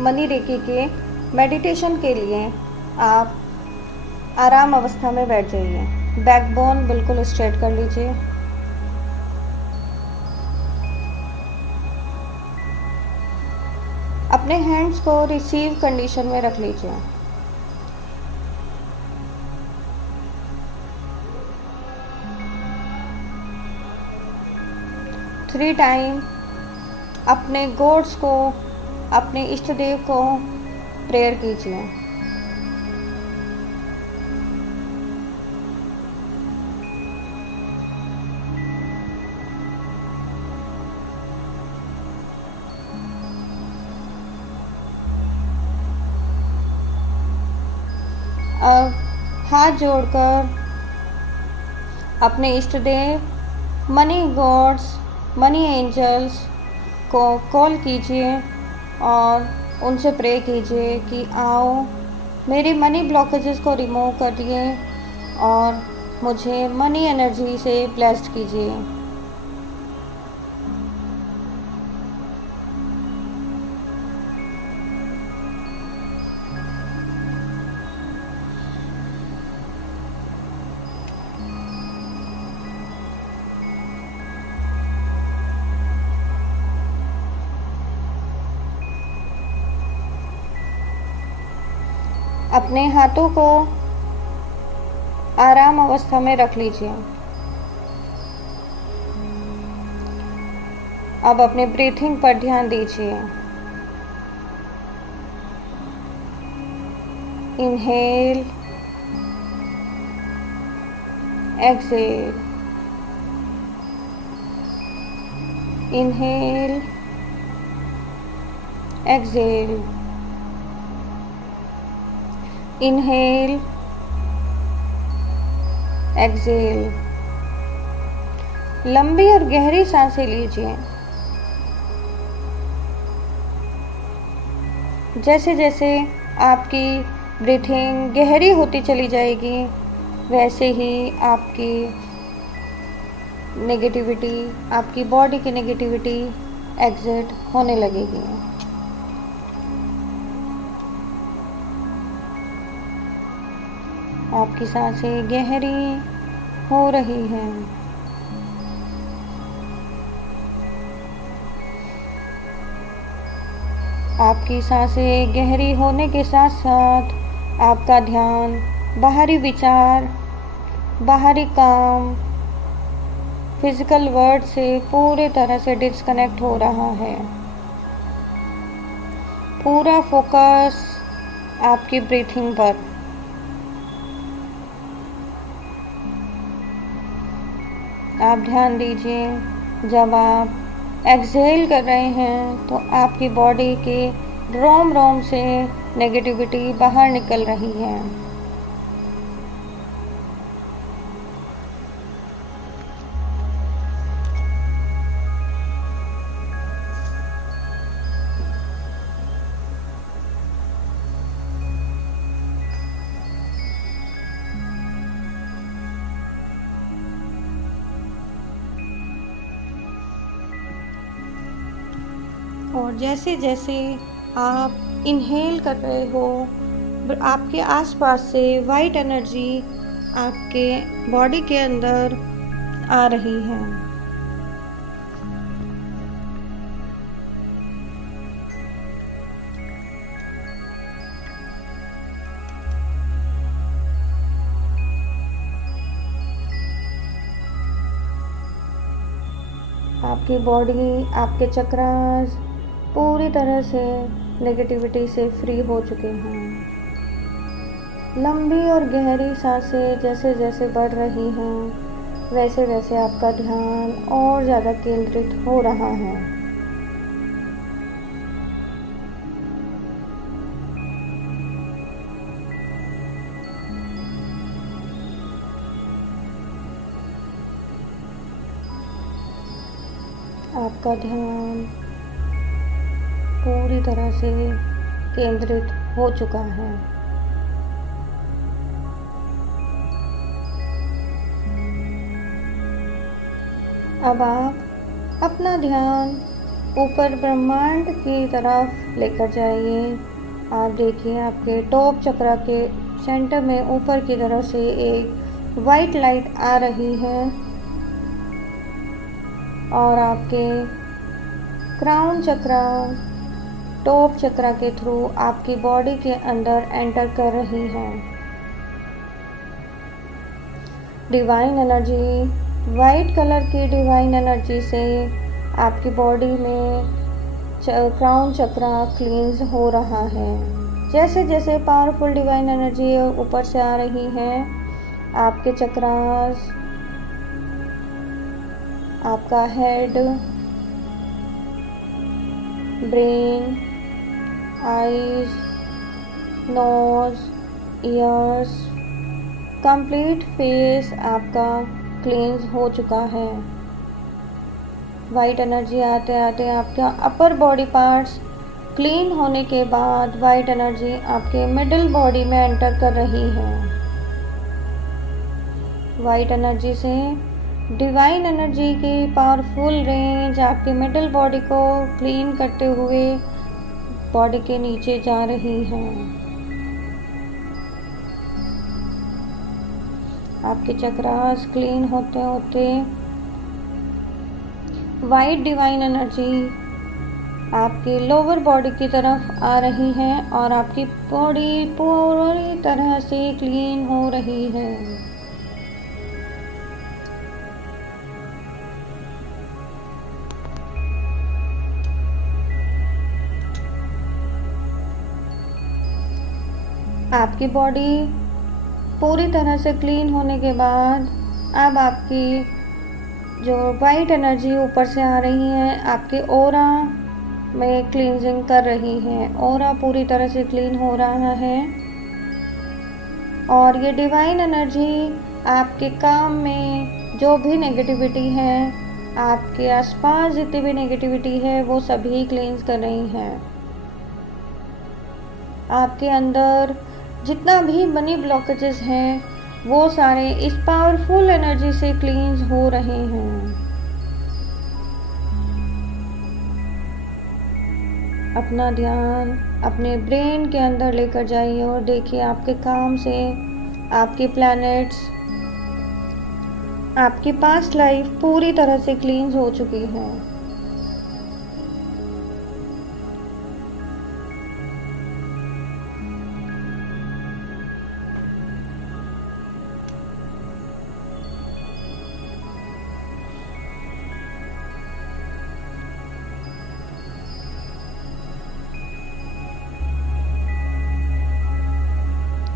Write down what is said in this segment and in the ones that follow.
Money recce के meditation के लिए आप आराम अवस्था में बैठ जाइए। बैकबोन बिल्कुल स्ट्रेट कर लीजिए। अपने हैंड्स को रिसीव कंडीशन में रख लीजिए। थ्री टाइम अपने गॉड्स को, अपने इष्ट देव को प्रेयर कीजिए। अब हाथ जोड़कर अपने इष्ट देव, मनी गॉड्स, मनी एंजल्स को कॉल कीजिए और उनसे प्रे कीजिए कि आओ मेरी मनी ब्लॉकेजेस को रिमूव करिए और मुझे मनी एनर्जी से ब्लेस्ड कीजिए। अपने हाथों को आराम अवस्था में रख लीजिए। अब अपने ब्रीथिंग पर ध्यान दीजिए। Inhale, exhale, inhale, exhale, inhale, exhale. लंबी और गहरी सांसें लीजिए। जैसे जैसे आपकी ब्रीथिंग गहरी होती चली जाएगी, वैसे ही आपकी नेगेटिविटी, आपकी बॉडी की नेगेटिविटी एग्जिट होने लगेगी। आपकी सांसें गहरी हो रही हैं। आपकी सांसें गहरी होने के साथ साथ आपका ध्यान बाहरी विचार, बाहरी काम, फिजिकल वर्ल्ड से पूरी तरह से डिस्कनेक्ट हो रहा है। पूरा फोकस आपकी ब्रीथिंग पर। आप ध्यान दीजिए, जब आप एक्सहेल कर रहे हैं तो आपकी बॉडी के रोम रोम से नेगेटिविटी बाहर निकल रही है। और जैसे जैसे आप इनहेल कर रहे हो, आपके आसपास से वाइट एनर्जी आपके बॉडी के अंदर आ रही है। आपकी बॉडी, आपके चक्रास पूरी तरह से नेगेटिविटी से फ्री हो चुके हैं। लंबी और गहरी सांसें जैसे जैसे बढ़ रही हैं, वैसे वैसे आपका ध्यान और ज़्यादा केंद्रित हो रहा है। आपका ध्यान पूरी तरह से केंद्रित हो चुका है। अब आप अपना ध्यान ऊपर ब्रह्मांड की तरफ लेकर जाइए। आप देखिए आपके टॉप चक्रा के सेंटर में ऊपर की तरफ से एक वाइट लाइट आ रही है और आपके क्राउन चक्रा टॉप चक्रा के थ्रू आपकी बॉडी के अंदर एंटर कर रही है। डिवाइन एनर्जी, वाइट कलर की डिवाइन एनर्जी से आपकी बॉडी में क्राउन चक्रा क्लींस हो रहा है। जैसे जैसे पावरफुल डिवाइन एनर्जी ऊपर से आ रही है, आपके चक्रास, आपका head, brain, eyes, nose, ears, complete face आपका क्लींस हो चुका है। वाइट एनर्जी आते आते आपका अपर बॉडी पार्ट्स क्लीन होने के बाद वाइट एनर्जी आपके मिडिल बॉडी में एंटर कर रही है। वाइट एनर्जी से डिवाइन एनर्जी की पावरफुल रेंज आपके मिडिल बॉडी को क्लीन करते हुए बॉडी के नीचे जा रही है। आपके चक्रास क्लीन होते होते वाइट डिवाइन एनर्जी आपकी लोअर बॉडी की तरफ आ रही है और आपकी बॉडी पूरी तरह से क्लीन हो रही है। आपकी बॉडी पूरी तरह से क्लीन होने के बाद अब आपकी जो वाइट एनर्जी ऊपर से आ रही है आपके ऑरा में क्लींजिंग कर रही है। ऑरा पूरी तरह से क्लीन हो रहा है और ये डिवाइन एनर्जी आपके काम में जो भी नेगेटिविटी है, आपके आसपास जितनी भी नेगेटिविटी है, वो सभी क्लींस कर रही है। आपके अंदर जितना भी मनी ब्लॉकेजेस हैं वो सारे इस पावरफुल एनर्जी से क्लींस हो रहे हैं। अपना ध्यान अपने ब्रेन के अंदर लेकर जाइए और देखिए आपके काम से आपके प्लैनेट्स, आपकी पास्ट लाइफ पूरी तरह से क्लींस हो चुकी है।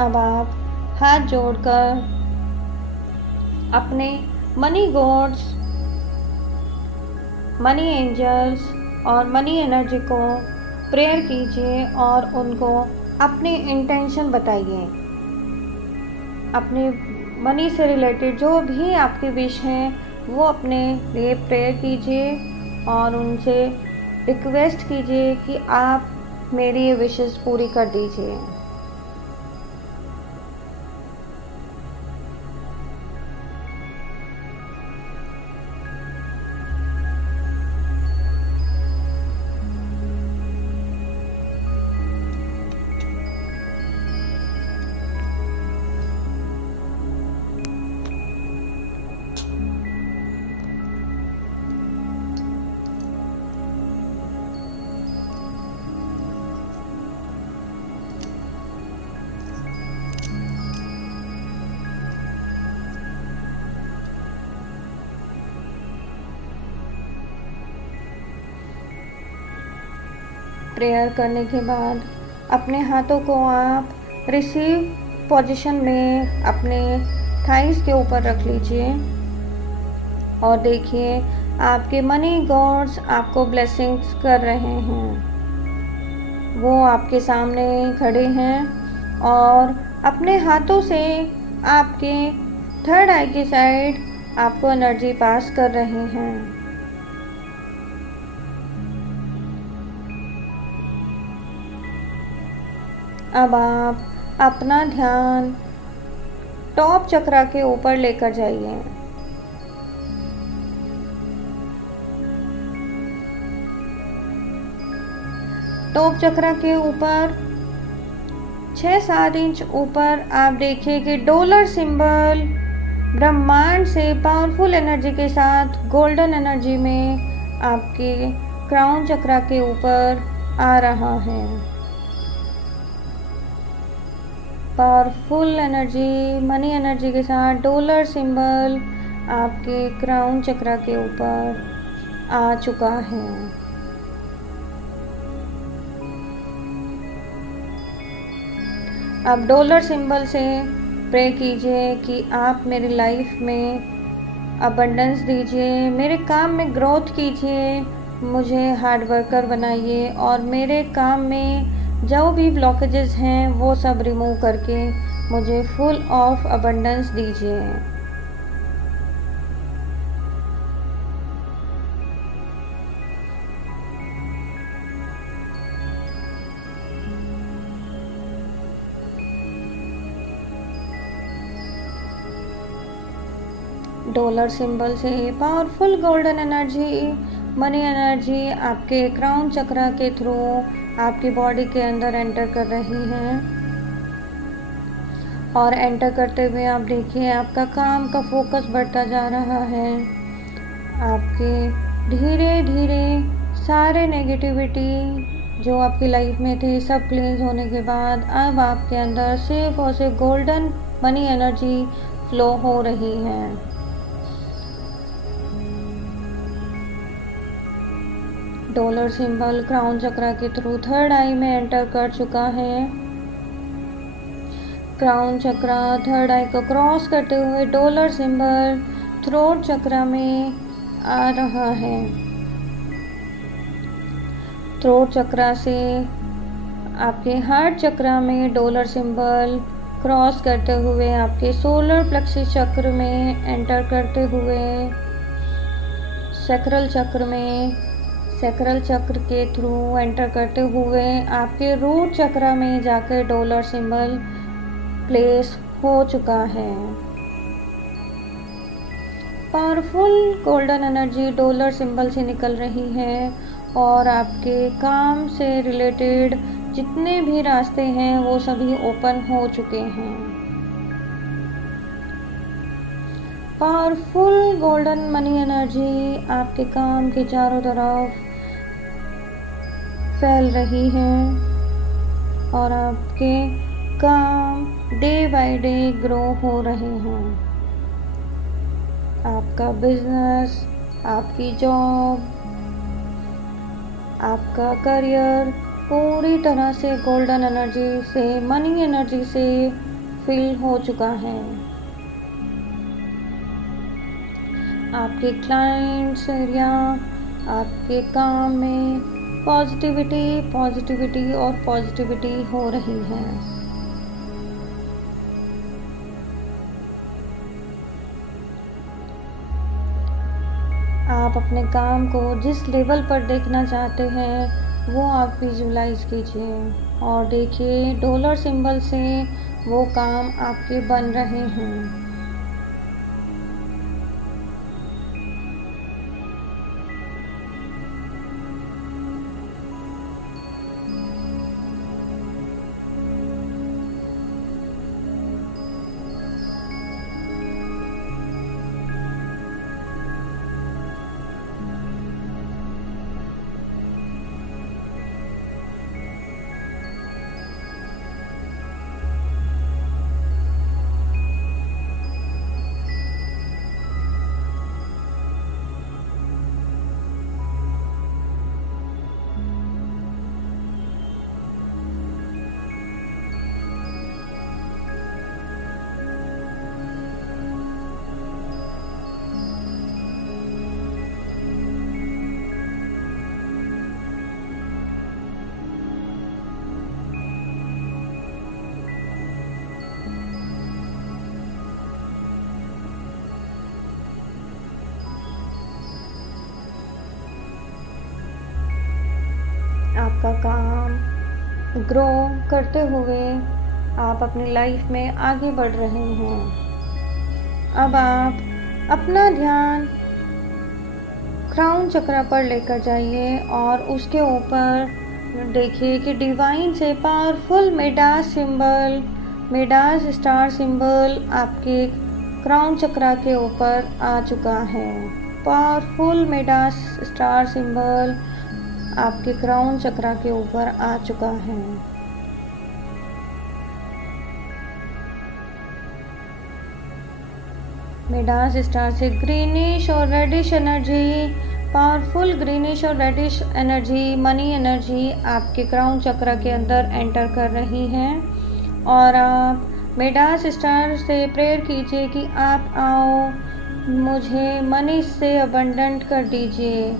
अब आप हाथ जोड़कर अपने मनी गॉड्स, मनी एंजल्स और मनी एनर्जी को प्रेयर कीजिए और उनको अपनी इंटेंशन बताइए। अपने मनी से रिलेटेड जो भी आपकी विश है वो अपने लिए प्रेयर कीजिए और उनसे रिक्वेस्ट कीजिए कि आप मेरी ये विशेस पूरी कर दीजिए। प्रेयर करने के बाद अपने हाथों को आप रिसीव पोजीशन में अपने थाइस के ऊपर रख लीजिए और देखिए आपके मनी गॉड्स आपको ब्लेसिंग्स कर रहे हैं। वो आपके सामने खड़े हैं और अपने हाथों से आपके थर्ड आई की साइड आपको एनर्जी पास कर रहे हैं। अब आप अपना ध्यान टॉप चक्रा के ऊपर लेकर जाइए। टॉप चक्रा के ऊपर 6-7 इंच ऊपर आप देखिए कि डॉलर सिंबल ब्रह्मांड से पावरफुल एनर्जी के साथ गोल्डन एनर्जी में आपके क्राउन चक्रा के ऊपर आ रहा है। पावरफुल एनर्जी, मनी एनर्जी के साथ डॉलर सिंबल आपके क्राउन चक्रा के ऊपर आ चुका है। आप डॉलर सिंबल से प्रे कीजिए कि आप मेरी लाइफ में अबंडेंस दीजिए, मेरे काम में ग्रोथ कीजिए, मुझे हार्ड वर्कर बनाइए और मेरे काम में जो भी ब्लॉकेजेस हैं वो सब रिमूव करके मुझे फुल ऑफ अबंडेंस दीजिए। डॉलर सिंबल से powerful golden energy, money energy आपके क्राउन चक्रा के थ्रू आपकी बॉडी के अंदर एंटर कर रही है और एंटर करते हुए आप देखिए आपका काम का फोकस बढ़ता जा रहा है। आपके धीरे धीरे सारे नेगेटिविटी जो आपकी लाइफ में थे सब क्लींस होने के बाद अब आपके अंदर सिर्फ और सिर्फ गोल्डन मनी एनर्जी फ्लो हो रही है। डॉलर सिंबल क्राउन चक्रा के थ्रू थर्ड आई में एंटर कर चुका है। क्राउन चक्रा थर्ड आई को क्रॉस करते हुए डॉलर सिंबल थ्रोट चक्रा में आ रहा है। थ्रोट चक्रा से आपके हार्ट चक्रा में डॉलर सिंबल क्रॉस करते हुए आपके सोलर प्लेक्सस चक्र में एंटर करते हुए सैक्रल चक्र में, सैक्रल चक्र के थ्रू एंटर करते हुए आपके रूट चक्र में जाकर डॉलर सिंबल प्लेस हो चुका है। Powerful golden energy dollar symbol से निकल रही है और आपके काम से रिलेटेड जितने भी रास्ते हैं वो सभी ओपन हो चुके हैं। पावरफुल गोल्डन मनी एनर्जी आपके काम के चारों तरफ फैल रही है और आपके काम डे बाय डे ग्रो हो रहे हैं। आपका बिजनेस, आपकी जॉब, आपका करियर पूरी तरह से गोल्डन एनर्जी से, मनी एनर्जी से फिल हो चुका है। आपके क्लाइंट्स एरिया, आपके काम में पॉजिटिविटी और पॉजिटिविटी हो रही है। आप अपने काम को जिस लेवल पर देखना चाहते हैं वो आप विजुलाइज कीजिए और देखिए डॉलर सिंबल से वो काम आपके बन रहे हैं। आपका काम ग्रो करते हुए आप अपनी लाइफ में आगे बढ़ रहे हैं। अब आप अपना ध्यान क्राउन चक्र पर लेकर जाइए और उसके ऊपर देखिए कि डिवाइन से पावरफुल मिडास स्टार सिंबल आपके क्राउन चक्रा के ऊपर आ चुका है। पावरफुल मिडास स्टार सिंबल आपके क्राउन चक्रा के ऊपर आ चुका है। मिडास स्टार से ग्रीनिश और रेडिश एनर्जी, पावरफुल ग्रीनिश और रेडिश एनर्जी, मनी एनर्जी आपके क्राउन चक्र के अंदर एंटर कर रही है। और आप मिडास स्टार से प्रेयर कीजिए कि आप आओ, मुझे मनी से अबंडेंट कर दीजिए।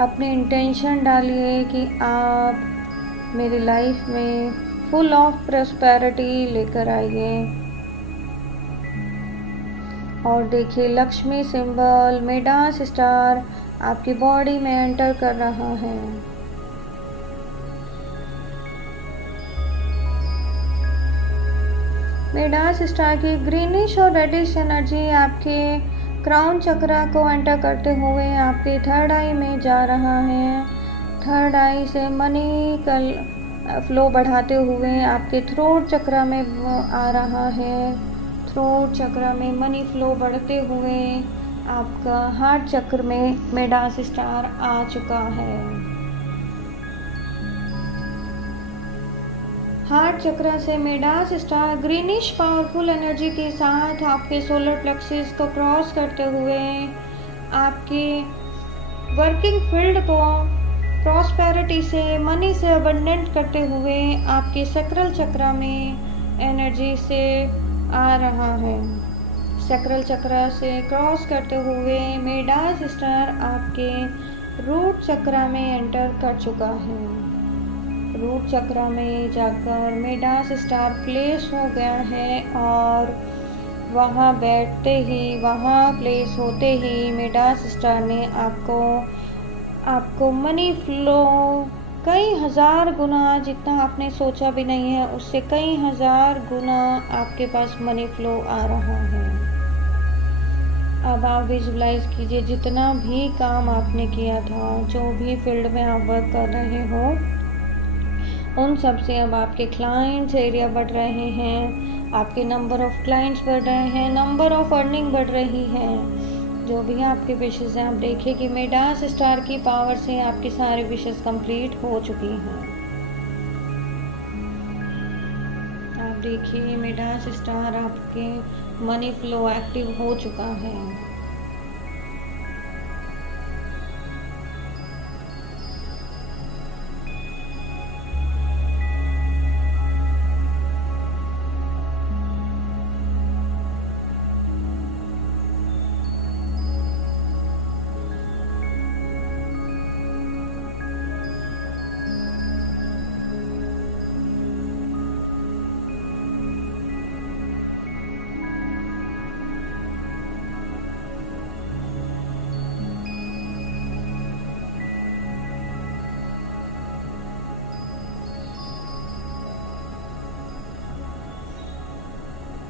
अपनी इंटेंशन डालिए कि आप मेरी लाइफ में फुल ऑफ प्रॉस्पेरिटी लेकर आइए। और देखिए लक्ष्मी सिंबल मिडास स्टार आपकी बॉडी में एंटर कर रहा है। मिडास स्टार की ग्रीनिश और रेडिश एनर्जी आपके क्राउन चक्रा को एंटर करते हुए आपके थर्ड आई में जा रहा है। थर्ड आई से मनी कल फ्लो बढ़ाते हुए आपके थ्रोट चक्रा में आ रहा है। थ्रोट चक्र में मनी फ्लो बढ़ते हुए आपका हार्ट चक्र में मिडास स्टार आ चुका है। हार्ट चक्र से Midas star greenish powerful energy के साथ आपके सोलर प्लेक्सस को क्रॉस करते हुए आपके वर्किंग फील्ड को प्रॉस्पेरिटी से मनी से अबंडेंट करते हुए आपके सैक्रल चक्र में एनर्जी से आ रहा है। सैक्रल चक्र से क्रॉस करते हुए मिडास स्टार आपके रूट चक्र में एंटर कर चुका है। रूट चक्र में जाकर मिडास स्टार प्लेस हो गया है और वहाँ बैठते ही, वहाँ प्लेस होते ही मिडास स्टार ने आपको मनी फ्लो कई हज़ार गुना, जितना आपने सोचा भी नहीं है उससे कई हज़ार गुना आपके पास मनी फ्लो आ रहा है। अब आप विजुलाइज कीजिए जितना भी काम आपने किया था, जो भी फील्ड में आप वर्क कर रहे हो, उन सब से अब आपके क्लाइंट्स एरिया बढ़ रहे हैं, आपके नंबर ऑफ क्लाइंट्स बढ़ रहे हैं, नंबर ऑफ अर्निंग बढ़ रही है। जो भी आपके विशेस हैं, आप देखिए कि मिडास स्टार की पावर से आपकी सारी विशेस कंप्लीट हो चुकी हैं। आप देखिए मिडास स्टार आपके मनी फ्लो एक्टिव हो चुका है।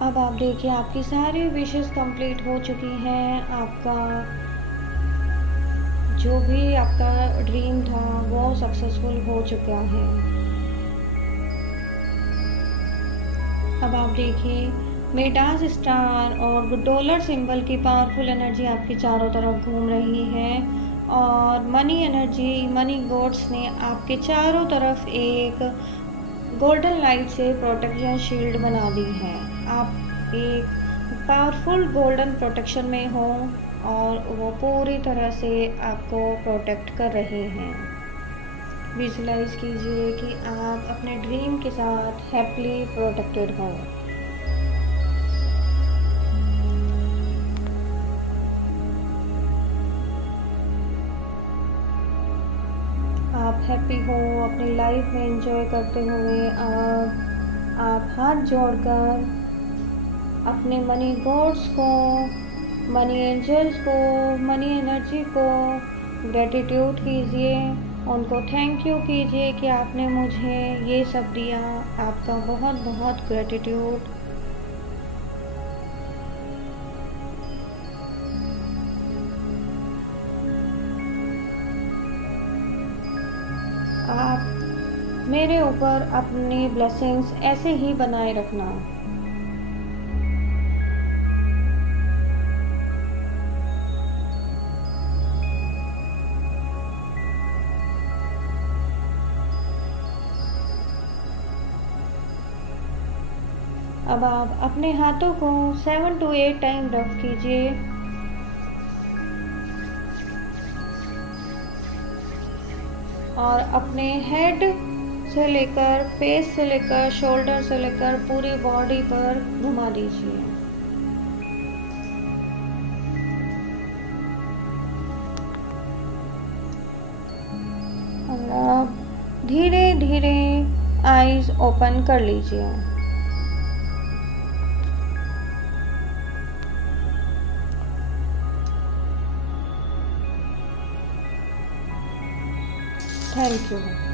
अब आप देखिए आपकी सारी विशेस कंप्लीट हो चुकी हैं। आपका जो भी आपका ड्रीम था वो सक्सेसफुल हो चुका है। अब आप देखिए मिडास स्टार और डॉलर सिंबल की पावरफुल एनर्जी आपकी चारों तरफ घूम रही है और मनी एनर्जी, मनी गॉड्स ने आपके चारों तरफ एक गोल्डन लाइट से प्रोटेक्शन शील्ड बना दी है। आप एक पावरफुल गोल्डन प्रोटेक्शन में हो और वो पूरी तरह से आपको प्रोटेक्ट कर रहे हैं। विजुलाइज कीजिए कि आप अपने ड्रीम के साथ हैप्पीली प्रोटेक्टेड हो। आप हैप्पी हो अपनी लाइफ में एंजॉय करते हुए। आप हाथ जोड़कर अपने मनी गॉड्स को, मनी एंजल्स को, मनी एनर्जी को ग्रेटिट्यूड कीजिए, उनको थैंक यू कीजिए कि आपने मुझे ये सब दिया। आपका बहुत बहुत ग्रेटिट्यूड। आप मेरे ऊपर अपनी ब्लेसिंग्स ऐसे ही बनाए रखना। अब आप अपने हाथों को 7 to 8 टाइम रब कीजिए और अपने हेड से लेकर फेस से लेकर शोल्डर से लेकर पूरी बॉडी पर घुमा दीजिए। और आप धीरे धीरे आईज ओपन कर लीजिए। Thank you.